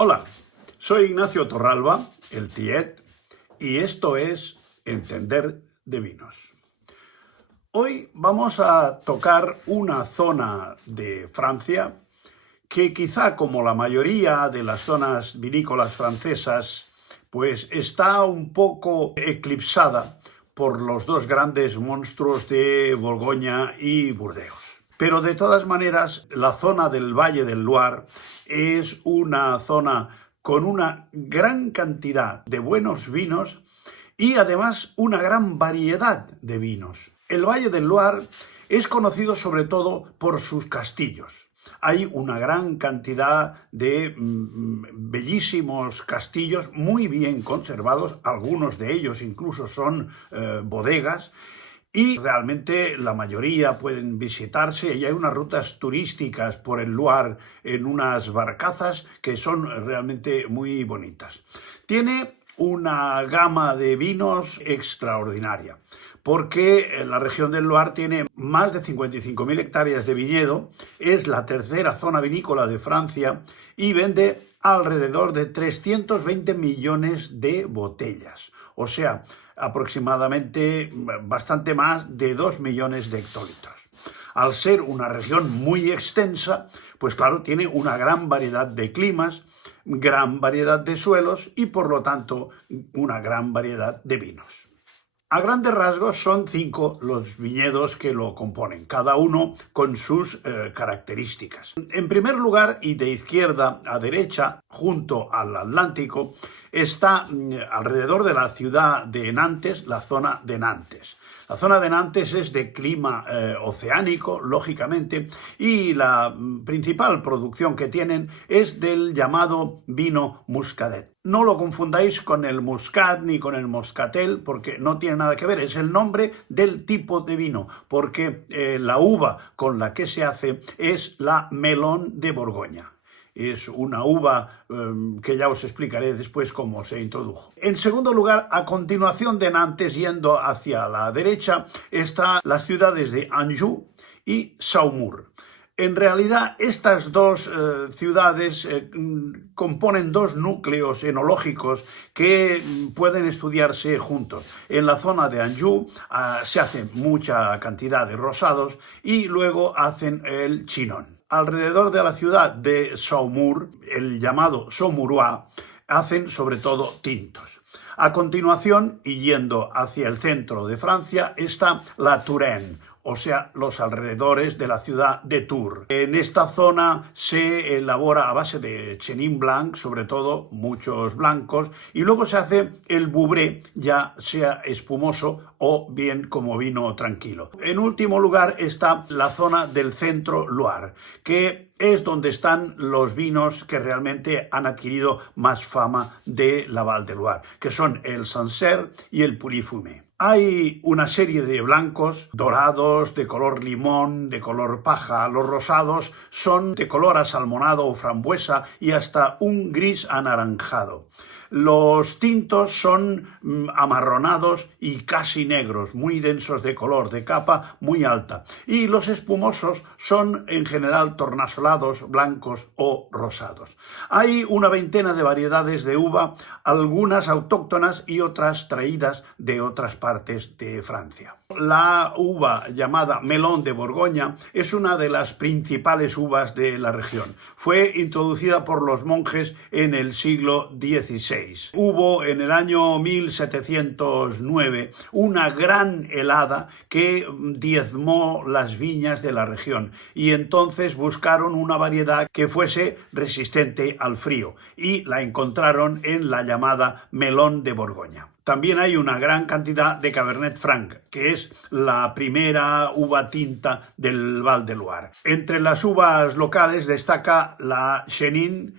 Hola, soy Ignacio Torralba, el Tiet, y esto es Entender de Vinos. Hoy vamos a tocar una zona de Francia que quizá, como la mayoría de las zonas vinícolas francesas, pues está un poco eclipsada por los dos grandes monstruos de Borgoña y Burdeos. Pero de todas maneras, la zona del Valle del Loire es una zona con una gran cantidad de buenos vinos y además una gran variedad de vinos. El Valle del Loire es conocido sobre todo por sus castillos. Hay una gran cantidad de bellísimos castillos muy bien conservados, algunos de ellos incluso son bodegas, y realmente la mayoría pueden visitarse y hay unas rutas turísticas por el Loire en unas barcazas que son realmente muy bonitas. Tiene una gama de vinos extraordinaria, porque la región del Loire tiene más de 55.000 hectáreas de viñedo, es la tercera zona vinícola de Francia y vende alrededor de 320 millones de botellas, o sea, aproximadamente bastante más de 2 millones de hectolitros. Al ser una región muy extensa, pues claro, tiene una gran variedad de climas, gran variedad de suelos y por lo tanto una gran variedad de vinos. A grandes rasgos son 5 los viñedos que lo componen, cada uno con sus características. En primer lugar, y de izquierda a derecha, junto al Atlántico, está alrededor de la ciudad de Nantes, la zona de Nantes. La zona de Nantes es de clima oceánico, lógicamente, y la principal producción que tienen es del llamado vino Muscadet. No lo confundáis con el Muscat ni con el Moscatel, porque no tiene nada que ver. Es el nombre del tipo de vino, porque la uva con la que se hace es la Melon de Borgoña. Es una uva que ya os explicaré después cómo se introdujo. En segundo lugar, a continuación de Nantes, yendo hacia la derecha, están las ciudades de Anjou y Saumur. En realidad, estas dos ciudades componen dos núcleos enológicos que pueden estudiarse juntos. En la zona de Anjou se hace mucha cantidad de rosados y luego hacen el Chinon. Alrededor de la ciudad de Saumur, el llamado Saumurois, hacen sobre todo tintos. A continuación, y yendo hacia el centro de Francia, está la Touraine, o sea, los alrededores de la ciudad de Tours. En esta zona se elabora a base de Chenin Blanc, sobre todo muchos blancos, y luego se hace el Vouvray, ya sea espumoso o bien como vino tranquilo. En último lugar está la zona del centro Loire, que es donde están los vinos que realmente han adquirido más fama de la Val de Loire, que son el Sancerre y el Pouilly-Fumé. Hay una serie de blancos, dorados, de color limón, de color paja. Los rosados son de color asalmonado o frambuesa y hasta un gris anaranjado. Los tintos son amarronados y casi negros, muy densos de color, de capa muy alta. Y los espumosos son en general tornasolados, blancos o rosados. Hay una veintena de variedades de uva, algunas autóctonas y otras traídas de otras partes de Francia. La uva llamada Melon de Borgoña es una de las principales uvas de la región. Fue introducida por los monjes en el siglo XVI. Hubo en el año 1709 una gran helada que diezmó las viñas de la región y entonces buscaron una variedad que fuese resistente al frío y la encontraron en la llamada Melon de Borgoña. También hay una gran cantidad de Cabernet Franc, que es la primera uva tinta del Val de Loire. Entre las uvas locales destaca la Chenin,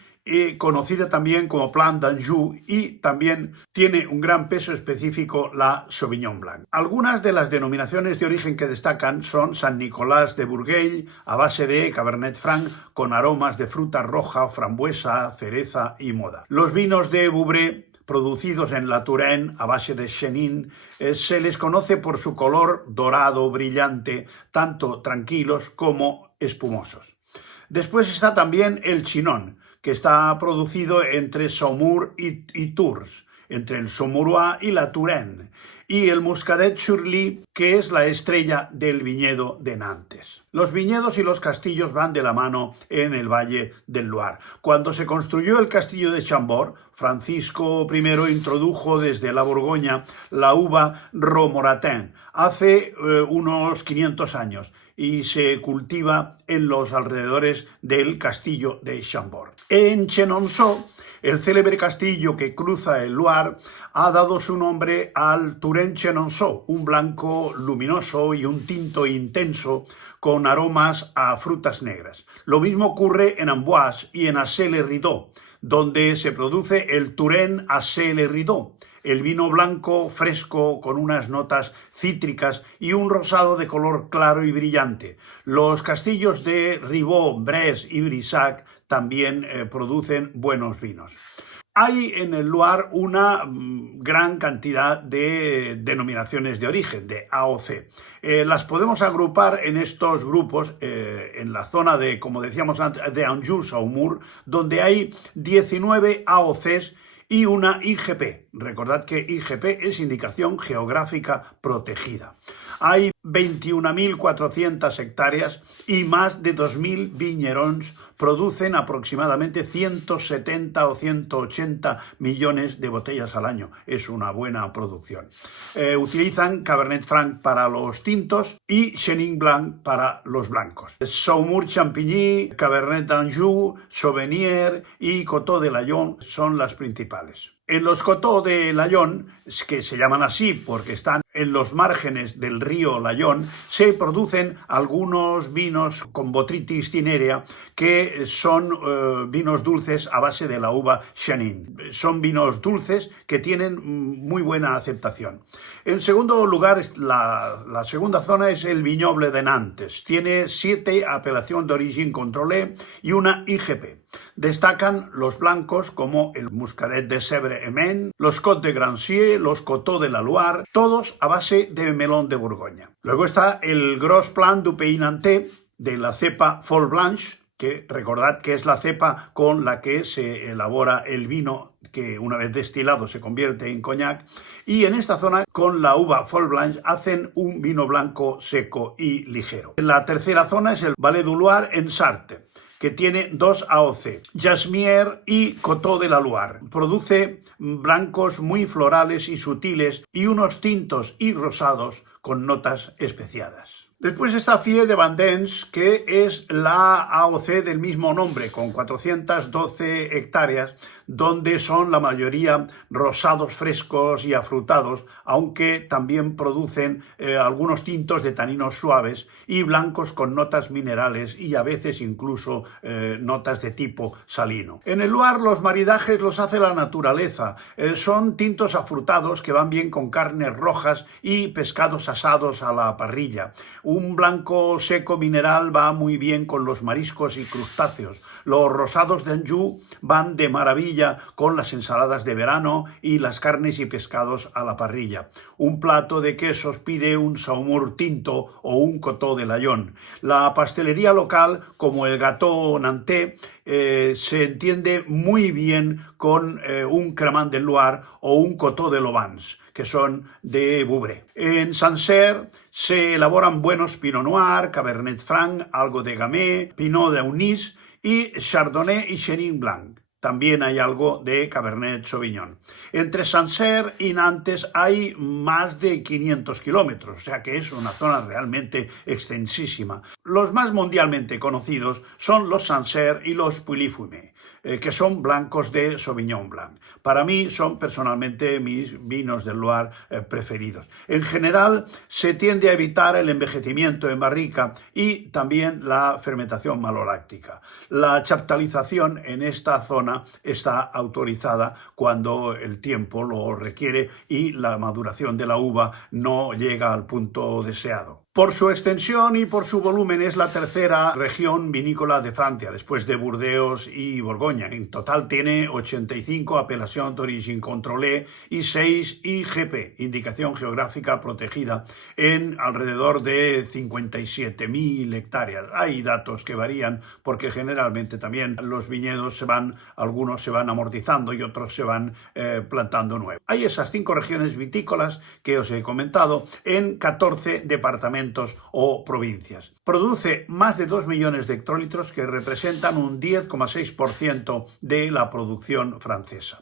conocida también como Plan d'Anjou, y también tiene un gran peso específico la Sauvignon Blanc. Algunas de las denominaciones de origen que destacan son San Nicolás de Bourgueil, a base de Cabernet Franc, con aromas de fruta roja, frambuesa, cereza y moda. Los vinos de Vouvray, producidos en la Touraine a base de Chenin, se les conoce por su color dorado brillante, tanto tranquilos como espumosos. Después está también el Chinon, que está producido entre Saumur y Tours, entre el Saumurois y la Touraine, y el Muscadet-sur-Ly, que es la estrella del viñedo de Nantes. Los viñedos y los castillos van de la mano en el Valle del Loire. Cuando se construyó el castillo de Chambord, Francisco I introdujo desde la Borgoña la uva Romorantin hace unos 500 años y se cultiva en los alrededores del castillo de Chambord. En Chenonceau, el célebre castillo que cruza el Loire, ha dado su nombre al Touraine Chenonceau, un blanco luminoso y un tinto intenso con aromas a frutas negras. Lo mismo ocurre en Amboise y en Assay-le-Rideau, donde se produce el Touraine Assay-le-Rideau, el vino blanco fresco con unas notas cítricas y un rosado de color claro y brillante. Los castillos de Ribot, Bresse y Brissac también producen buenos vinos. Hay en el Loire una gran cantidad de denominaciones de origen, de AOC. Las podemos agrupar en estos grupos, en la zona de, como decíamos antes, de Anjou-Saumur, donde hay 19 AOCs y una IGP. Recordad que IGP es Indicación Geográfica Protegida. Hay 21.400 hectáreas y más de 2.000 viñerones producen aproximadamente 170 o 180 millones de botellas al año. Es una buena producción. Utilizan Cabernet Franc para los tintos y Chenin Blanc para los blancos. Saumur Champigny, Cabernet d'Anjou, Sauvignon y Coteaux de Layon son las principales. En los Coteaux de Layon, que se llaman así porque están en los márgenes del río Layon, se producen algunos vinos con botrytis cinerea que son vinos dulces a base de la uva Chenin. Son vinos dulces que tienen muy buena aceptación. En segundo lugar, la segunda zona es el Vignoble de Nantes. Tiene 7 apelaciones d'origine contrôlée y una IGP. Destacan los blancos como el Muscadet de Sèvres-Emene, los Côtes de Grancy, los Coteaux de la Loire, todos a base de melón de Borgoña. Luego está el Gros Plan du Pays Nantais de la cepa Folle Blanche, que recordad que es la cepa con la que se elabora el vino que una vez destilado se convierte en coñac, y en esta zona con la uva Folle Blanche hacen un vino blanco seco y ligero. La tercera zona es el Vallée du Loire en Sarthe, que tiene 2 AOC, Jasmier y Coteaux de la Loire. Produce blancos muy florales y sutiles y unos tintos y rosados con notas especiadas. Después está Fier de Vendange, que es la AOC del mismo nombre, con 412 hectáreas, donde son la mayoría rosados frescos y afrutados, aunque también producen algunos tintos de taninos suaves y blancos con notas minerales y a veces incluso notas de tipo salino. En el Loire los maridajes los hace la naturaleza. Son tintos afrutados que van bien con carnes rojas y pescados asados a la parrilla. Un blanco seco mineral va muy bien con los mariscos y crustáceos. Los rosados de Anjou van de maravilla con las ensaladas de verano y las carnes y pescados a la parrilla. Un plato de quesos pide un saumur tinto o un coteau de Layon. La pastelería local, como el gâteau nantais, se entiende muy bien con un cremant de Loire o un coteau de Lovans, que son de Vouvray. En Sancerre se elaboran buenos Pinot Noir, Cabernet Franc, algo de Gamay, Pinot d'Aunis y Chardonnay y Chenin Blanc. También hay algo de Cabernet Sauvignon. Entre Sancerre y Nantes hay más de 500 kilómetros, o sea que es una zona realmente extensísima. Los más mundialmente conocidos son los Sancerre y los Pouilly-Fumé, que son blancos de Sauvignon Blanc. Para mí son personalmente mis vinos del Loire preferidos. En general se tiende a evitar el envejecimiento en barrica y también la fermentación maloláctica. La chaptalización en esta zona está autorizada cuando el tiempo lo requiere y la maduración de la uva no llega al punto deseado. Por su extensión y por su volumen es la tercera región vinícola de Francia, después de Burdeos y Borgoña. En total tiene 85 apelación d'origine contrôlée y 6 IGP, Indicación Geográfica Protegida, en alrededor de 57.000 hectáreas. Hay datos que varían porque generalmente también los viñedos algunos se van amortizando y otros se van plantando nuevos. Hay esas 5 regiones vitícolas que os he comentado en 14 departamentos o provincias. Produce más de 2 millones de hectolitros que representan un 10,6% de la producción francesa.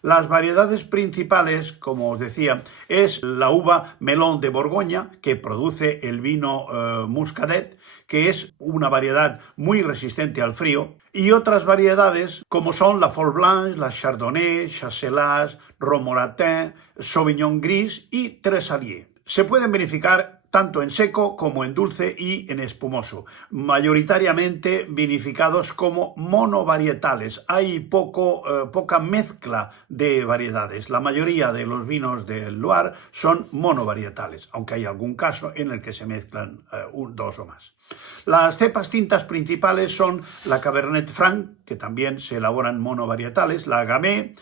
Las variedades principales, como os decía, es la uva Melon de Borgoña, que produce el vino Muscadet, que es una variedad muy resistente al frío, y otras variedades como son la Folle Blanche, la Chardonnay, Chasselas, Romorantin, Sauvignon Gris y Tresalier. Se pueden vinificar tanto en seco como en dulce y en espumoso, mayoritariamente vinificados como monovarietales. Hay poca mezcla de variedades. La mayoría de los vinos del Loire son monovarietales, aunque hay algún caso en el que se mezclan 2 o más. Las cepas tintas principales son la Cabernet Franc, que también se elaboran monovarietales, la Gamay,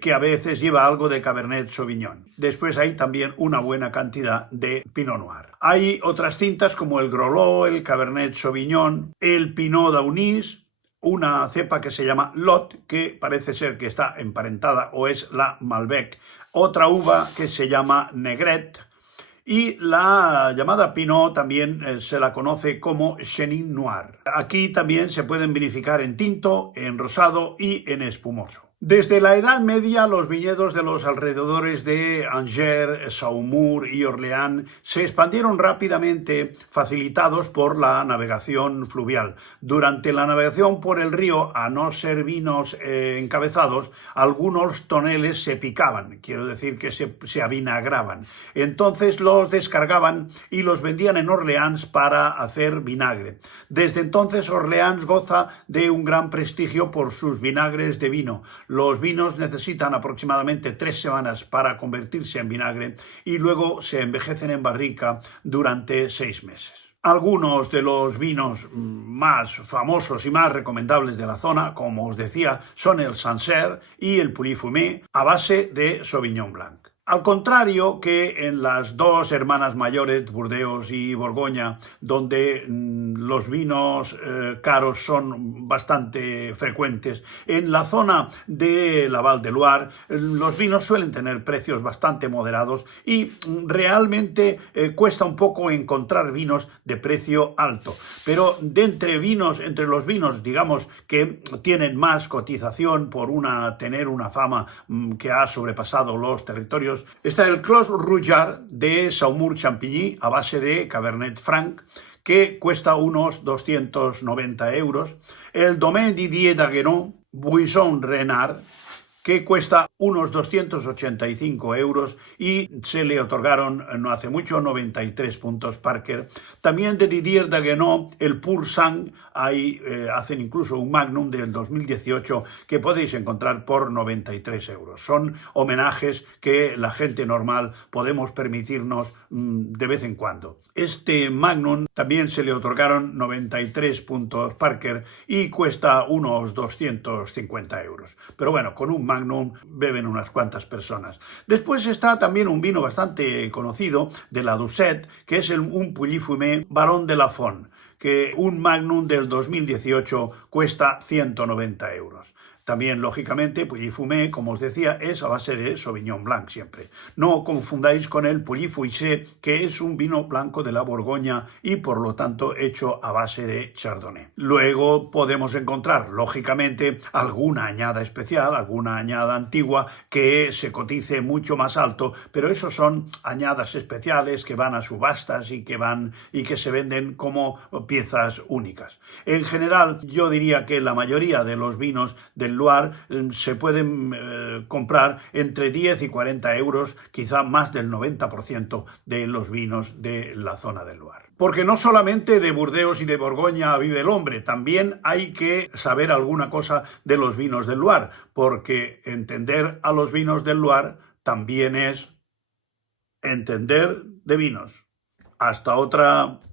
que a veces lleva algo de Cabernet Sauvignon. Después hay también una buena cantidad de Pinot Noir. Hay otras tintas como el Grolot, el Cabernet Sauvignon, el Pinot d'Aunis, una cepa que se llama Lot, que parece ser que está emparentada o es la Malbec, otra uva que se llama Negret, y la llamada Pinot también se la conoce como Chenin Noir. Aquí también se pueden vinificar en tinto, en rosado y en espumoso. Desde la Edad Media, los viñedos de los alrededores de Angers, Saumur y Orleans se expandieron rápidamente, facilitados por la navegación fluvial. Durante la navegación por el río, a no ser vinos encabezados, algunos toneles se picaban, quiero decir que se avinagraban. Entonces los descargaban y los vendían en Orleans para hacer vinagre. Desde entonces Orleans goza de un gran prestigio por sus vinagres de vino. Los vinos necesitan aproximadamente 3 semanas para convertirse en vinagre y luego se envejecen en barrica durante 6 meses. Algunos de los vinos más famosos y más recomendables de la zona, como os decía, son el Sancerre y el Pouilly-Fumé a base de Sauvignon Blanc. Al contrario que en las 2 hermanas mayores, Burdeos y Borgoña, donde los vinos caros son bastante frecuentes, en la zona de la Val de Loire los vinos suelen tener precios bastante moderados y realmente cuesta un poco encontrar vinos de precio alto. Pero entre los vinos, digamos, que tienen más cotización por tener una fama que ha sobrepasado los territorios, está el Clos Rouillard de Saumur-Champigny a base de Cabernet Franc, que cuesta unos 290 €, el Domaine Didier d'Aguenon Buisson Renard, que cuesta unos 285 € y se le otorgaron no hace mucho 93 puntos Parker. También de Didier d'Aguenon, el Pur Sang, hacen incluso un Magnum del 2018 que podéis encontrar por 93 €. Son homenajes que la gente normal podemos permitirnos de vez en cuando. Este Magnum también se le otorgaron 93 puntos Parker y cuesta unos 250 €. Pero bueno, con un Magnum beben unas cuantas personas. Después está también un vino bastante conocido de la Doucet, que es un Pouilly-Fumé Baron de Lafon, que un Magnum del 2018 cuesta 190 €. También, lógicamente, Pouilly-Fumé, como os decía, es a base de Sauvignon Blanc siempre. No confundáis con el Pouilly-Fuissé, que es un vino blanco de la Borgoña y, por lo tanto, hecho a base de Chardonnay. Luego podemos encontrar, lógicamente, alguna añada especial, alguna añada antigua que se cotice mucho más alto, pero esos son añadas especiales que van a subastas y que se venden como piezas únicas. En general, yo diría que la mayoría de los vinos del Loire se pueden comprar entre 10 y 40 €, quizá más del 90% de los vinos de la zona del Loire. Porque no solamente de Burdeos y de Borgoña vive el hombre, también hay que saber alguna cosa de los vinos del Loire, porque entender a los vinos del Loire también es entender de vinos. Hasta otra.